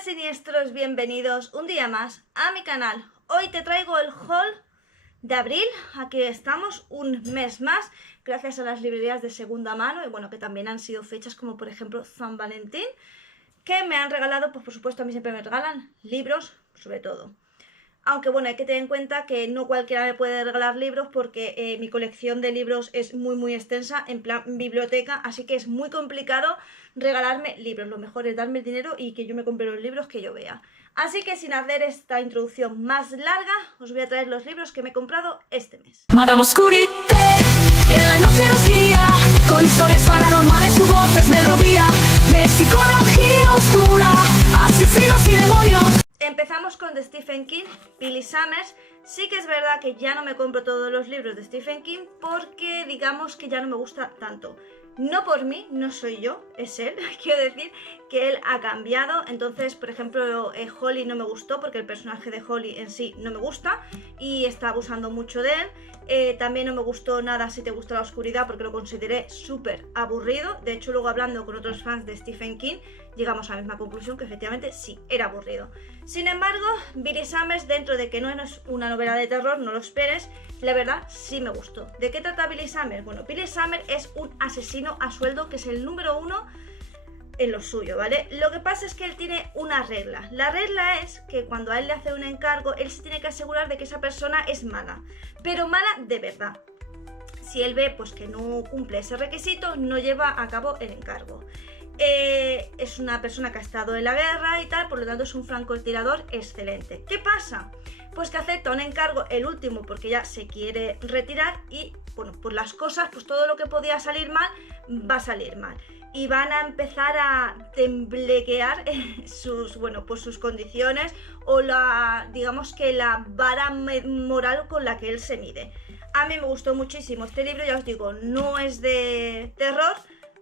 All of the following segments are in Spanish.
Hola siniestros, bienvenidos un día más a mi canal. Hoy te traigo el haul de abril. Aquí estamos un mes más, gracias a las librerías de segunda mano y bueno, que también han sido fechas como por ejemplo San Valentín, que me han regalado, pues por supuesto a mí siempre me regalan libros, sobre todo. Aunque bueno, hay que tener en cuenta que no cualquiera me puede regalar libros porque mi colección de libros es muy extensa, en plan biblioteca, así que es muy complicado regalarme libros. Lo mejor es darme el dinero y que yo me compre los libros que yo vea. Así que sin hacer esta introducción más larga, os voy a traer los libros que me he comprado este mes. Madame Oscurite, en la noche nos guía, con historias paranormales, su voz es melodía, de psicología oscura, asesinos y demonios. Empezamos con de Stephen King, Billy Summers. Sí que es verdad que ya no me compro todos los libros de Stephen King porque digamos que ya no me gusta tanto. No por mí, no soy yo, es él. Quiero decir que él ha cambiado. Entonces, por ejemplo, Holly no me gustó porque el personaje de Holly en sí no me gusta y está abusando mucho de él. También no me gustó nada Si te gusta la oscuridad porque lo consideré súper aburrido. De hecho, luego hablando con otros fans de Stephen King, llegamos a la misma conclusión, que efectivamente sí, era aburrido. Sin embargo, Billy Summers, dentro de que no es una novela de terror, no lo esperes, la verdad sí me gustó. ¿De qué trata Billy Summers? Bueno, Billy Summers es un asesino a sueldo que es el número uno en lo suyo, ¿vale? Lo que pasa es que él tiene una regla. La regla es que cuando a él le hace un encargo, él se tiene que asegurar de que esa persona es mala, pero mala de verdad. Si él ve pues que no cumple ese requisito, no lleva a cabo el encargo. Es una persona que ha estado en la guerra y tal, por lo tanto es un francotirador excelente. ¿Qué pasa? Pues que acepta un encargo, el último, porque ya se quiere retirar y, bueno, pues las cosas, pues todo lo que podía salir mal, va a salir mal. Y van a empezar a temblequear sus, bueno, pues sus condiciones o digamos que la vara moral con la que él se mide. A mí me gustó muchísimo este libro, ya os digo, no es de terror,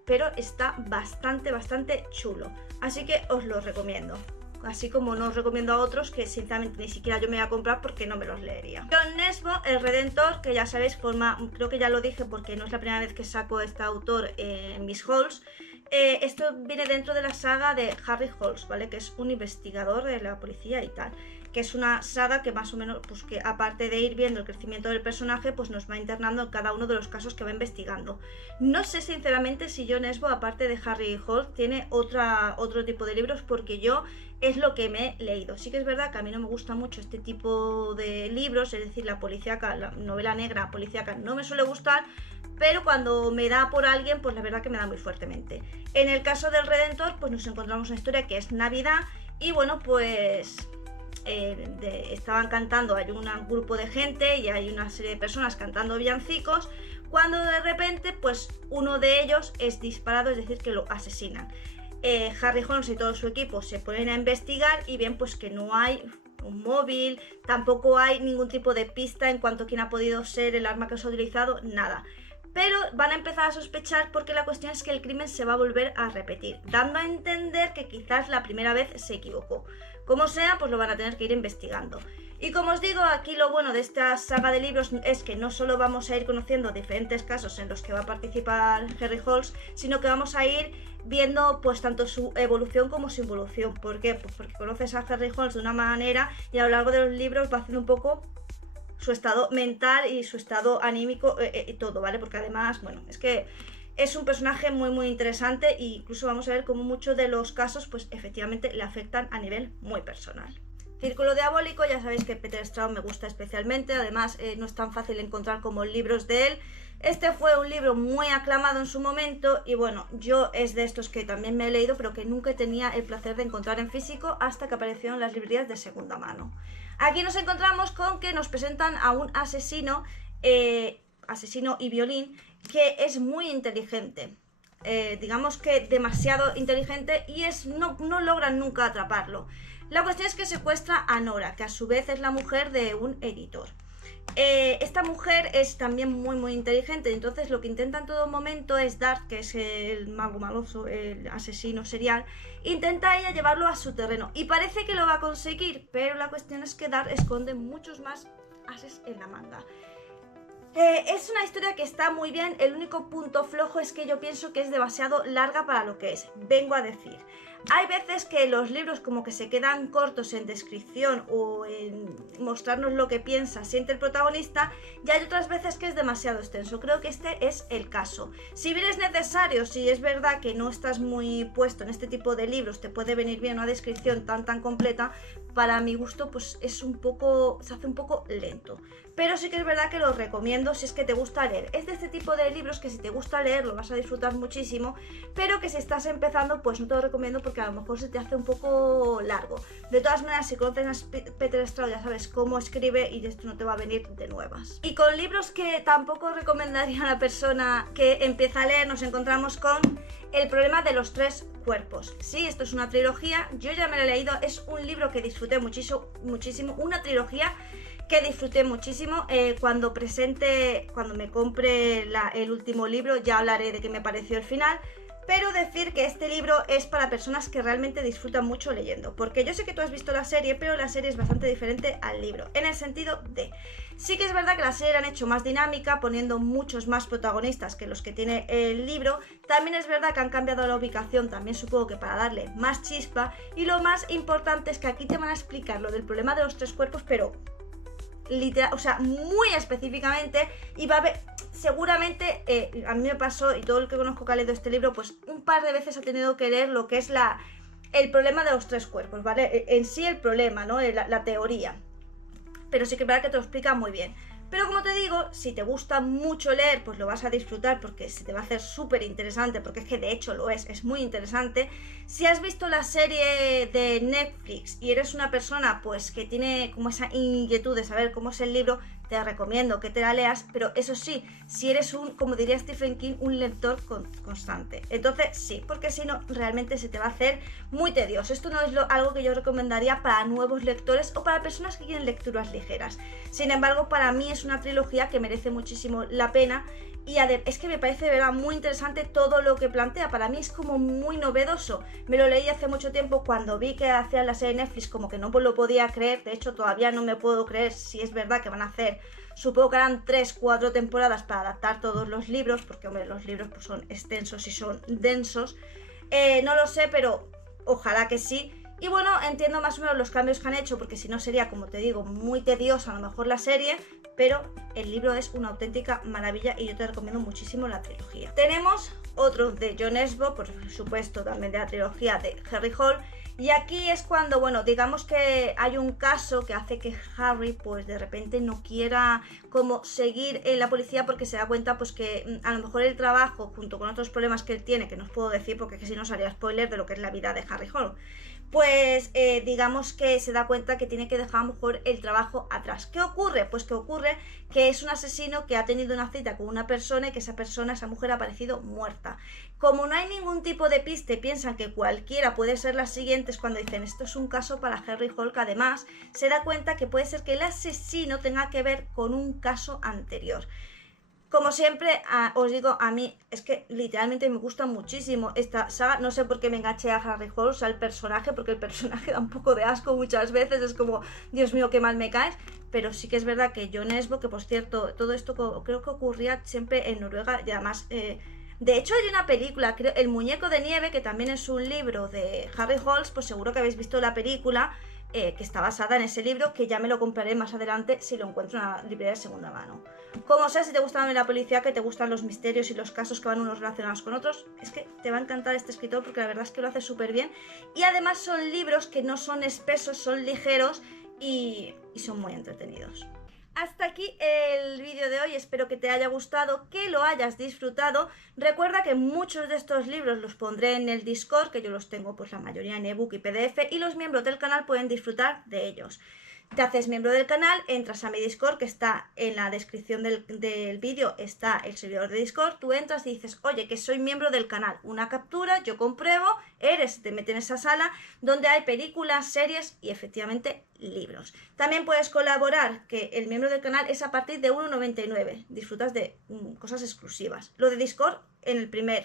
pero está bastante chulo, así que os lo recomiendo. Así como no os recomiendo a otros que sinceramente ni siquiera yo me voy a comprar porque no me los leería. John Nesbo, El Redentor, que ya sabéis, creo que ya lo dije porque no es la primera vez que saco este autor en mis hauls. Esto viene dentro de la saga de Harry Holmes, ¿vale? Que es un investigador de la policía y tal. Que es una saga que más o menos, pues que aparte de ir viendo el crecimiento del personaje, pues nos va internando en cada uno de los casos que va investigando. No sé sinceramente si John Nesbo, aparte de Harry Holmes, tiene otro tipo de libros, porque yo es lo que me he leído. Sí que es verdad que a mí no me gusta mucho este tipo de libros, es decir, la policíaca, la novela negra policíaca no me suele gustar, pero cuando me da por alguien, pues la verdad que me da muy fuertemente. En el caso del Redentor, pues nos encontramos una historia que es Navidad y bueno, pues estaban cantando, hay un grupo de gente y hay una serie de personas cantando villancicos, cuando de repente pues uno de ellos es disparado, es decir que lo asesinan. Harry Holmes y todo su equipo se ponen a investigar y ven pues que no hay un móvil, tampoco hay ningún tipo de pista en cuanto a quién ha podido ser el arma que se ha utilizado, nada. Pero van a empezar a sospechar porque la cuestión es que el crimen se va a volver a repetir, dando a entender que quizás la primera vez se equivocó. Como sea, pues lo van a tener que ir investigando. Y como os digo, aquí lo bueno de esta saga de libros es que no solo vamos a ir conociendo diferentes casos en los que va a participar Harry Holmes, sino que vamos a ir viendo pues tanto su evolución como su involución. ¿Por qué? Pues porque conoces a Harry Holmes de una manera y a lo largo de los libros va haciendo un poco su estado mental y su estado anímico y todo, ¿vale? Porque además, bueno, es que es un personaje muy interesante e incluso vamos a ver cómo muchos de los casos pues efectivamente le afectan a nivel muy personal. Círculo Diabólico, ya sabéis que Peter Straub me gusta especialmente, además no es tan fácil encontrar como libros de él. Este fue un libro muy aclamado en su momento y bueno, yo es de estos que también me he leído pero que nunca tenía el placer de encontrar en físico hasta que apareció en las librerías de segunda mano. Aquí nos encontramos con que nos presentan a un asesino, asesino y violín, que es muy inteligente. Digamos que demasiado inteligente y no logran nunca atraparlo. La cuestión es que secuestra a Nora, que a su vez es la mujer de un editor. Esta mujer es también muy inteligente, entonces lo que intenta en todo momento es Dart, que es el mago maloso, el asesino serial, intenta ella llevarlo a su terreno y parece que lo va a conseguir, pero la cuestión es que Dart esconde muchos más ases en la manga. Es una historia que está muy bien, el único punto flojo es que yo pienso que es demasiado larga para lo que es, vengo a decir. Hay veces que los libros como que se quedan cortos en descripción o en mostrarnos lo que piensa, siente el protagonista, y hay otras veces que es demasiado extenso. Creo que este es el caso. Si bien es necesario, si es verdad que no estás muy puesto en este tipo de libros, te puede venir bien una descripción tan completa, para mi gusto pues se hace un poco lento. Pero sí que es verdad que lo recomiendo si es que te gusta leer. Es de este tipo de libros que si te gusta leer lo vas a disfrutar muchísimo, pero que si estás empezando pues no te lo recomiendo porque a lo mejor se te hace un poco largo. De todas maneras, si conoces a Peter Straub ya sabes cómo escribe y esto no te va a venir de nuevas. Y con libros que tampoco recomendaría a una persona que empieza a leer, nos encontramos con El problema de los tres cuerpos. Sí, esto es una trilogía, yo ya me lo he leído, es un libro que disfruté muchísimo, una trilogía que disfruté muchísimo. Cuando me compre el último libro ya hablaré de qué me pareció el final. Pero decir que este libro es para personas que realmente disfrutan mucho leyendo, porque yo sé que tú has visto la serie, pero la serie es bastante diferente al libro, en el sentido de, sí que es verdad que la serie la han hecho más dinámica, poniendo muchos más protagonistas que los que tiene el libro. También es verdad que han cambiado la ubicación, también supongo que para darle más chispa, y lo más importante es que aquí te van a explicar lo del problema de los tres cuerpos, pero literal, o sea, muy específicamente, y va a haber, seguramente, a mí me pasó, y todo el que conozco que ha leído este libro, pues un par de veces ha tenido que leer lo que es el problema de los tres cuerpos, ¿vale? En sí el problema, ¿no? La teoría. Pero sí que es verdad que te lo explica muy bien. Pero como te digo, si te gusta mucho leer, pues lo vas a disfrutar porque se te va a hacer súper interesante, porque es que de hecho lo es muy interesante. Si has visto la serie de Netflix y eres una persona pues que tiene como esa inquietud de saber cómo es el libro, te recomiendo que te la leas, pero eso sí, si eres como diría Stephen King, un lector constante. Entonces sí, porque si no, realmente se te va a hacer muy tedioso. Esto no es algo que yo recomendaría para nuevos lectores o para personas que quieren lecturas ligeras. Sin embargo, para mí es una trilogía que merece muchísimo la pena. Y es que me parece de verdad muy interesante todo lo que plantea. Para mí es como muy novedoso. Me lo leí hace mucho tiempo cuando vi que hacían la serie de Netflix, como que no lo podía creer. De hecho, todavía no me puedo creer si es verdad que van a hacer, supongo que harán 3-4 temporadas para adaptar todos los libros, porque hombre, los libros pues, son extensos y son densos. No lo sé, pero ojalá que sí. Y bueno, entiendo más o menos los cambios que han hecho, porque si no sería, como te digo, muy tediosa a lo mejor la serie, pero el libro es una auténtica maravilla y yo te recomiendo muchísimo la trilogía. Tenemos otro de Jon Snow, por supuesto también de la trilogía de Harry Hole, y aquí es cuando, bueno, digamos que hay un caso que hace que Harry pues de repente no quiera como seguir en la policía porque se da cuenta pues que a lo mejor el trabajo junto con otros problemas que él tiene, que no os puedo decir porque es que si no os haría spoiler de lo que es la vida de Harry Hole, pues digamos que se da cuenta que tiene que dejar a lo mejor el trabajo atrás. ¿Qué ocurre? Pues que ocurre que es un asesino que ha tenido una cita con una persona y que esa mujer ha aparecido muerta. Como no hay ningún tipo de pista y piensan que cualquiera puede ser la siguiente, es cuando dicen esto es un caso para Harry Hole, que además se da cuenta que puede ser que el asesino tenga que ver con un caso anterior. Como siempre, os digo, a mí es que literalmente me gusta muchísimo esta saga. No sé por qué me enganché a Harry Hole, o sea, el personaje, porque el personaje da un poco de asco muchas veces. Es como, Dios mío, qué mal me caes. Pero sí que es verdad que Jon Snow, que por cierto, todo esto creo que ocurría siempre en Noruega y además... de hecho hay una película, creo, El muñeco de nieve, que también es un libro de Harry Hole, pues seguro que habéis visto la película, que está basada en ese libro, que ya me lo compraré más adelante si lo encuentro en una librería de segunda mano. Como sea, si te gusta la policía, que te gustan los misterios y los casos que van unos relacionados con otros, es que te va a encantar este escritor porque la verdad es que lo hace súper bien. Y además son libros que no son espesos, son ligeros y son muy entretenidos. Hasta aquí el vídeo de hoy, espero que te haya gustado, que lo hayas disfrutado. Recuerda que muchos de estos libros los pondré en el Discord, que yo los tengo pues la mayoría en ebook y PDF, y los miembros del canal pueden disfrutar de ellos. Te haces miembro del canal, entras a mi Discord, que está en la descripción del vídeo, está el servidor de Discord, tú entras y dices, oye, que soy miembro del canal, una captura, yo compruebo, te meten en esa sala donde hay películas, series y efectivamente libros. También puedes colaborar, que el miembro del canal es a partir de 1,99. Disfrutas de cosas exclusivas. Lo de Discord, en el primer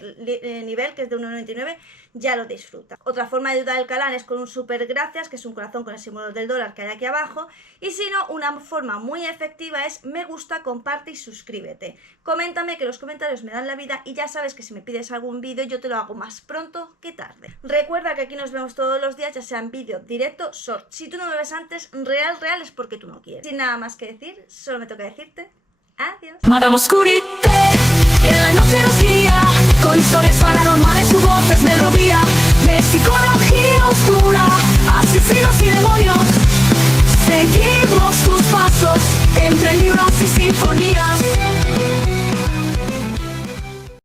nivel, que es de 1,99, ya lo disfrutas. Otra forma de ayudar al canal es con un super gracias, que es un corazón con el símbolo del dólar que hay aquí abajo. Y si no, una forma muy efectiva es me gusta, comparte y suscríbete. Coméntame, que los comentarios me dan la vida, y ya sabes que si me pides algún vídeo yo te lo hago más pronto que tarde. Recuerda que aquí nos vemos todos los días, ya sea en vídeo, directo, short. Si tú no me ves antes, real es porque tú no quieres. Sin nada más que decir, solo me toca decirte adiós. Madame Oscurité, en la noche nos guía, con historias paranormales, su voz es